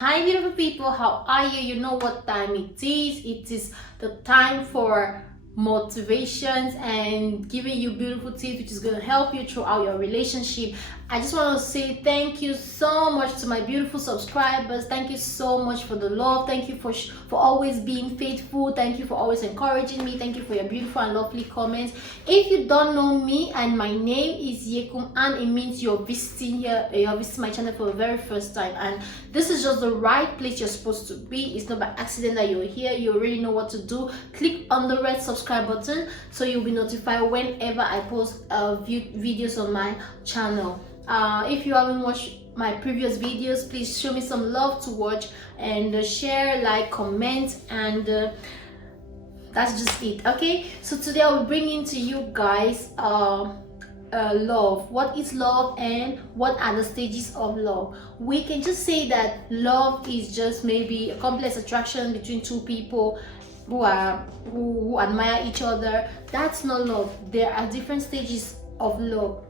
Hi beautiful people, how are you? You know what time it is. It is the time for motivations and giving you beautiful tips which is going to help you throughout your relationship. I just want to say thank you so much to my beautiful subscribers. Thank you so much for the love. Thank you for always being faithful. Thank you for always encouraging me. Thank you for your beautiful and lovely comments. If you don't know me, and my name is Yekum, and it means you're visiting my channel for the very first time, and this is just the right place you're supposed to be. It's not by accident that you're here. You already know what to do. Click on the red subscribe button so you'll be notified whenever I post videos on my channel. If you haven't watched my previous videos, please show me some love to watch and share, like, comment, and that's just it. Okay, so today I'll be bringing to you guys love. What is love and what are the stages of love? We can just say that love is just maybe a complex attraction between two people who admire each other. That's not love. There are different stages of love.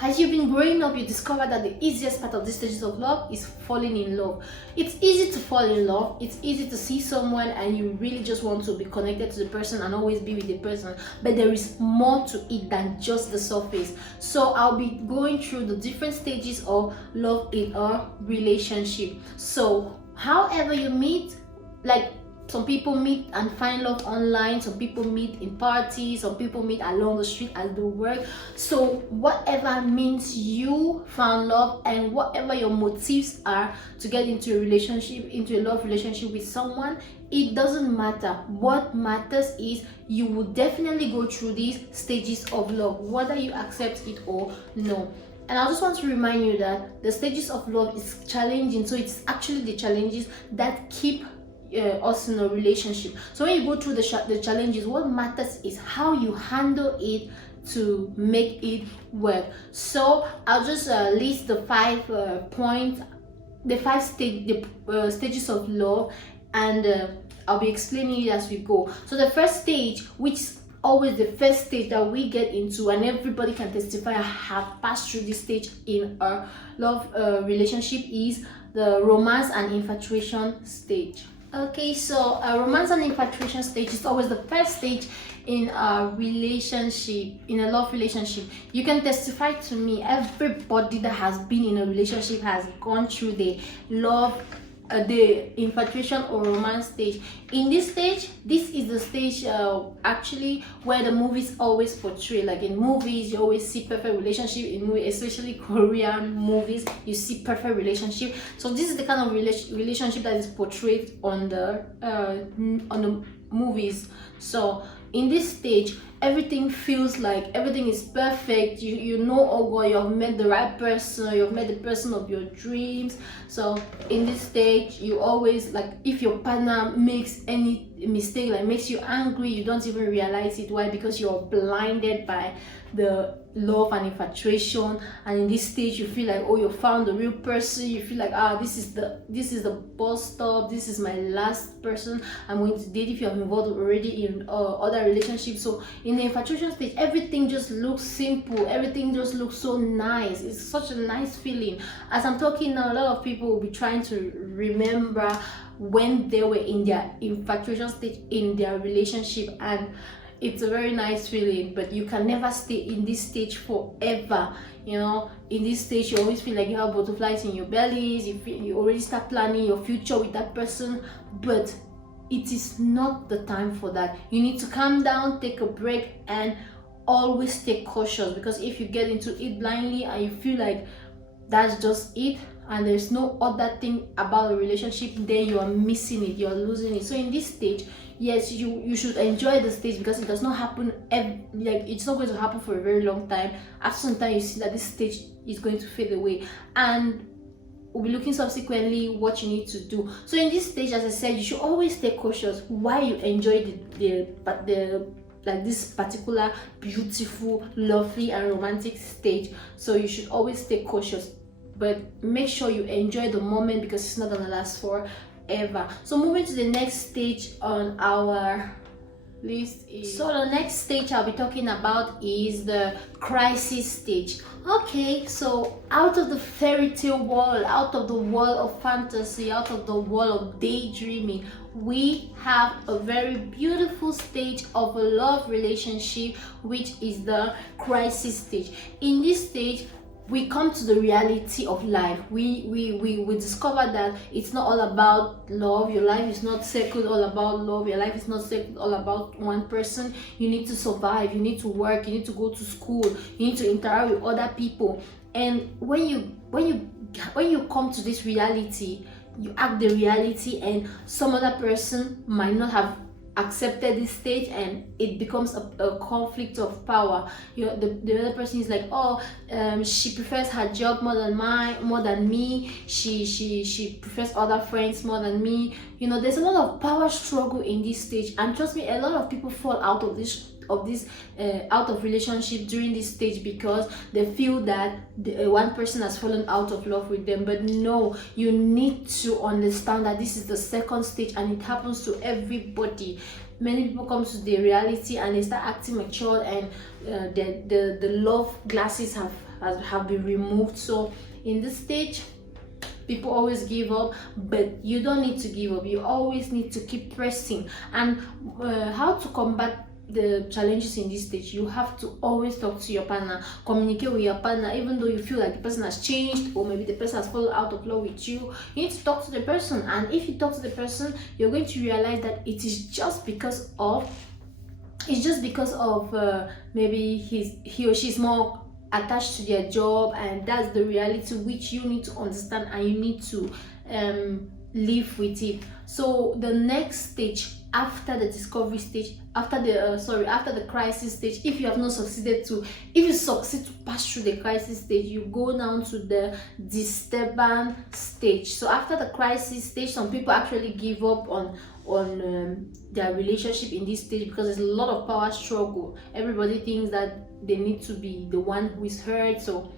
As you've been growing up, you discover that the easiest part of these stages of love is falling in love. It's easy to fall in love. It's easy to see someone and you really just want to be connected to the person and always be with the person. But there is more to it than just the surface. So I'll be going through the different stages of love in a relationship. So however you meet, like, some people meet and find love online, some people meet in parties, some people meet along the street as they work. So whatever means you found love and whatever your motives are to get into a relationship, into a love relationship with someone, it doesn't matter. What matters is you will definitely go through these stages of love, whether you accept it or no. And I just want to remind you that the stages of love is challenging, so it's actually the challenges that keep us in a relationship. So when you go through the challenges, what matters is how you handle it to make it work. So I'll just list the stages of love, and I'll be explaining it as we go. So the first stage, which is always the first stage that we get into, and everybody can testify I have passed through this stage in a love relationship, is the romance and infatuation stage. Okay, so romance and infatuation stage is always the first stage in a relationship, in a love relationship. You can testify to me, everybody that has been in a relationship has gone through the love, the infatuation or romance stage. In this stage, this is the stage actually where the movies always portray. Like in movies, you always see perfect relationship. In movies, especially Korean movies, you see perfect relationship. So this is the kind of relationship that is portrayed on the movies. So in this stage, everything feels like everything is perfect. You know, oh god, you have met the right person, you have met the person of your dreams. So in this stage, you always, like, if your partner makes any mistake, like makes you angry, you don't even realize it. Why? Because you're blinded by the love and infatuation. And in this stage, you feel like, oh, you found the real person. You feel like, this is the bus stop, this is my last person I'm going to date. If you're involved already in other relationships. So in the infatuation stage, everything just looks simple, everything just looks so nice. It's such a nice feeling. As I'm talking now, a lot of people will be trying to remember when they were in their infatuation stage in their relationship, and it's a very nice feeling. But you can never stay in this stage forever. You know, in this stage, you always feel like you have butterflies in your bellies. You already start planning your future with that person, but it is not the time for that. You need to calm down, take a break, and always stay cautious, because if you get into it blindly and you feel like that's just it and there's no other thing about the relationship, then you are missing it, you're losing it. So in this stage, yes, you should enjoy the stage, because it does not happen like, it's not going to happen for a very long time. After some time, you see that this stage is going to fade away, and we'll be looking subsequently what you need to do. So in this stage, as I said, you should always stay cautious while you enjoy the like this particular beautiful, lovely, and romantic stage. So you should always stay cautious, but make sure you enjoy the moment, because it's not gonna last forever. So moving to the next stage on our list is. So the next stage I'll be talking about is the crisis stage. Okay, so out of the fairy tale world, out of the world of fantasy, out of the world of daydreaming, we have a very beautiful stage of a love relationship, which is the crisis stage. In this stage, we come to the reality of life. We discover that it's not all about love. Your life is not circled all about love. Your life is not circled all about one person. You need to survive, you need to work, you need to go to school, you need to interact with other people. And when you come to this reality, you act the reality, and some other person might not have accepted this stage, and it becomes a conflict of power. The other person is like, oh, she prefers her job more than me, she prefers other friends more than me. There's a lot of power struggle in this stage, and trust me, a lot of people fall out of this out of relationship during this stage because they feel that one person has fallen out of love with them. But no, you need to understand that this is the second stage, and it happens to everybody. Many people come to the reality and they start acting mature, and the love glasses have been removed. So in this stage, people always give up, but you don't need to give up. You always need to keep pressing. And how to combat the challenges in this stage? You have to always talk to your partner, communicate with your partner. Even though you feel like the person has changed, or maybe the person has fallen out of love with you, you need to talk to the person. And if you talk to the person, you're going to realize that it is just because of maybe he or she is more attached to their job, and that's the reality which you need to understand, and you need to live with it. So the next stage after the discovery stage, after the crisis stage, if you succeed to pass through the crisis stage, you go down to the disturbance stage. So after the crisis stage, some people actually give up on their relationship in this stage because there's a lot of power struggle. Everybody thinks that they need to be the one who is hurt. So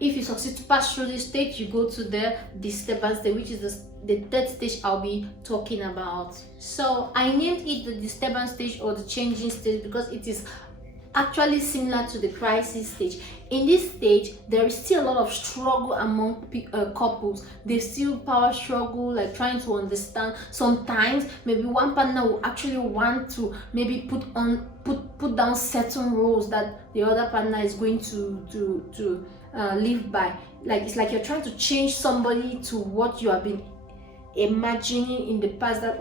if you succeed to pass through this stage, you go to the disturbance stage, which is the third stage I'll be talking about. So I named it the disturbance stage or the changing stage because it is actually similar to the crisis stage. In this stage, there is still a lot of struggle among couples. There's still power struggle, like trying to understand. Sometimes maybe one partner will actually want to maybe put down certain rules that the other partner is going to live by. Like it's like you're trying to change somebody to what you have been imagining in the past, that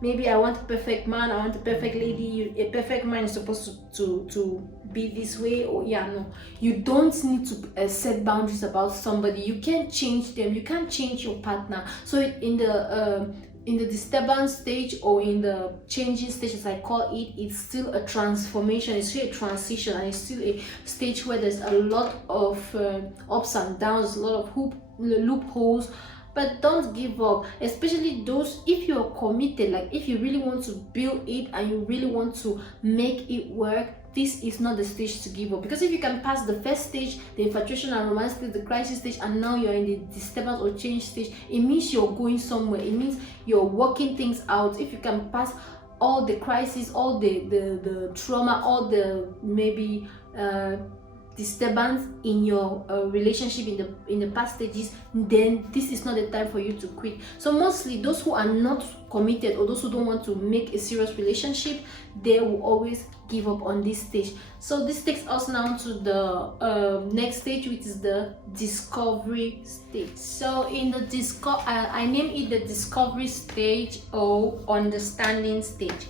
maybe I want a perfect man, I want a perfect lady, a perfect man is supposed to be this way. No, you don't need to set boundaries about somebody. You can't change them, you can't change your partner. So in the disturbance stage, or in the changing stage as I call it, it's still a transformation, it's still a transition, and it's still a stage where there's a lot of ups and downs, a lot of loopholes. But don't give up, especially those, if you're committed, like if you really want to build it and you really want to make it work, this is not the stage to give up. Because if you can pass the first stage, the infatuation and romance stage, the crisis stage, and now you're in the disturbance or change stage, it means you're going somewhere. It means you're working things out. If you can pass all the crisis, all the trauma, all the maybe disturbance in your relationship in the past stages, then this is not the time for you to quit. So mostly those who are not committed, or those who don't want to make a serious relationship, they will always give up on this stage. So this takes us now to the next stage, which is the discovery stage. So in the I name it the discovery stage or understanding stage.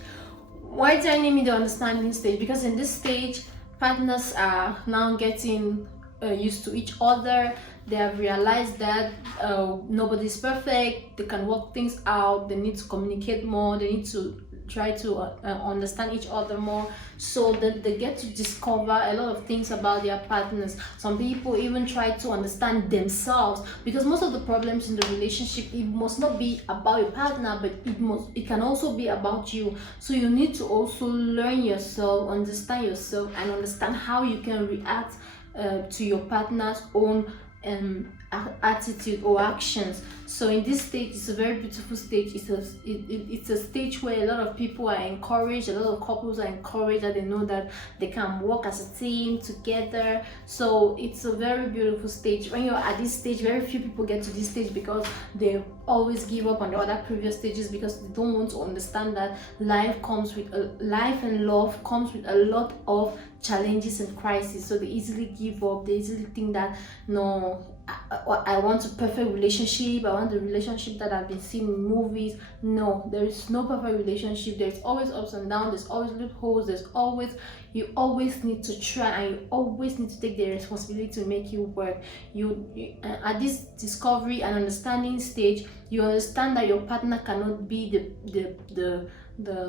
Why did I name it the understanding stage? Because in this stage, partners are now getting used to each other. They have realized that nobody's perfect. They can work things out. They need to communicate more. They need to try to understand each other more, so that they get to discover a lot of things about their partners. Some people even try to understand themselves, because most of the problems in the relationship, it must not be about your partner, but it can also be about you. So you need to also learn yourself, understand yourself, and understand how you can react to your partner's own attitude or actions. So in this stage, it's a very beautiful stage. It's a stage where a lot of people are encouraged, a lot of couples are encouraged, that they know that they can work as a team together. So it's a very beautiful stage. When you're at this stage, very few people get to this stage because they always give up on the other previous stages, because they don't want to understand that life and love comes with a lot of challenges and crises. So they easily give up. They easily think that, no, I want a perfect relationship. I want the relationship that I've been seeing in movies. No, there is no perfect relationship. There's always ups and downs. There's always loopholes. You always need to try, and you always need to take the responsibility to make it work. At this discovery and understanding stage, you understand that your partner cannot be the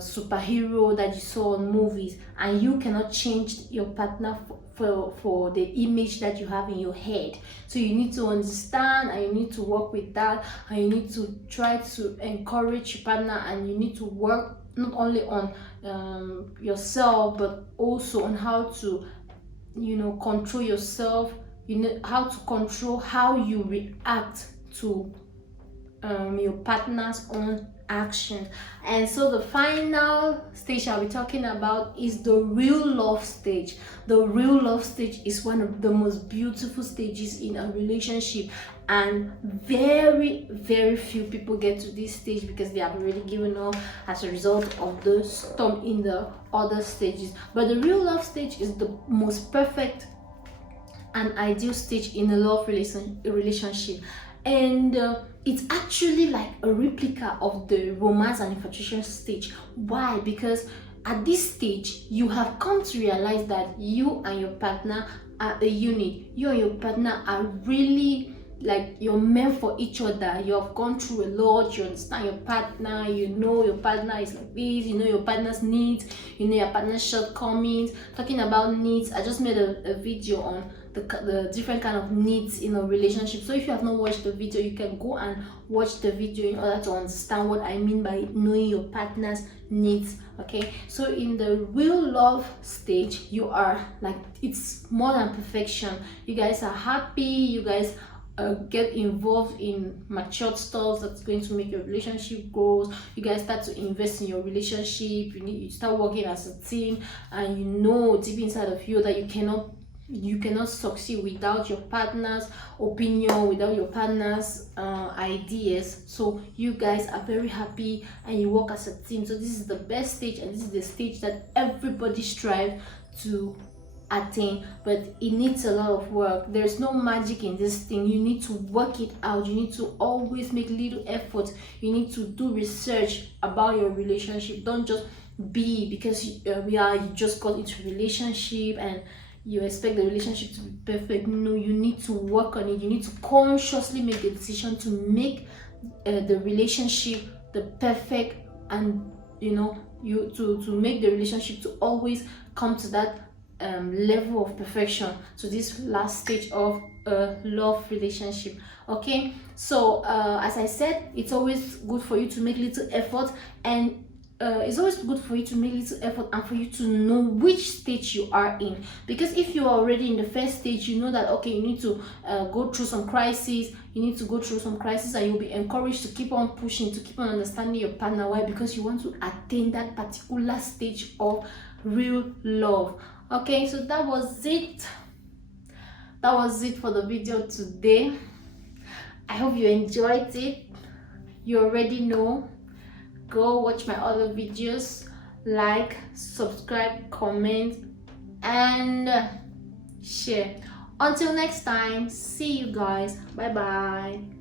superhero that you saw in movies, and you cannot change your partner for the image that you have in your head. So you need to understand, and you need to work with that, and you need to try to encourage your partner, and you need to work not only on yourself, but also on how to, control yourself. You know how to control how you react to your partner's own action. And so the final stage I'll be talking about is the real love stage. The real love stage is one of the most beautiful stages in a relationship, and very, very few people get to this stage because they have already given up as a result of the storm in the other stages. But the real love stage is the most perfect and ideal stage in a love relationship, and it's actually like a replica of the romance and infatuation stage. Why? Because at this stage, you have come to realize that you and your partner are a unit. You and your partner are really, like, you're meant for each other. You have gone through a lot. You understand your partner. You know your partner is like this. You know your partner's needs. You know your partner's shortcomings. Talking about needs, I just made a video on the different kind of needs in a relationship. So if you have not watched the video, you can go and watch the video in order to understand what I mean by knowing your partner's needs. Okay, so in the real love stage, you are like, it's more than perfection. You guys are happy. You guys get involved in matured stuff that's going to make your relationship grow. You guys start to invest in your relationship. You start working as a team, and you know deep inside of you that you cannot succeed without your partner's opinion, without your partner's ideas. So you guys are very happy and you work as a team. So this is the best stage, and this is the stage that everybody strives to attain, but it needs a lot of work. There's no magic in this thing. You need to work it out. You need to always make little efforts. You need to do research about your relationship. Don't just be because you just got into a relationship and you expect the relationship to be perfect. No, you need to work on it. You need to consciously make the decision to make the relationship the perfect, and to make the relationship to always come to that level of perfection, to this last stage of a love relationship. Okay, so as I said, it's always good for you to make little effort, and it's always good for you to make little effort and for you to know which stage you are in. Because if you are already in the first stage, you know that, okay, you need to go through some crises. You need to go through some crisis, and you'll be encouraged to keep on pushing, to keep on understanding your partner. Why? Because you want to attain that particular stage of real love. Okay, so that was it for the video today. I hope you enjoyed it. You already know, go watch my other videos, like, subscribe, comment, and share. Until next time, see you guys. Bye bye.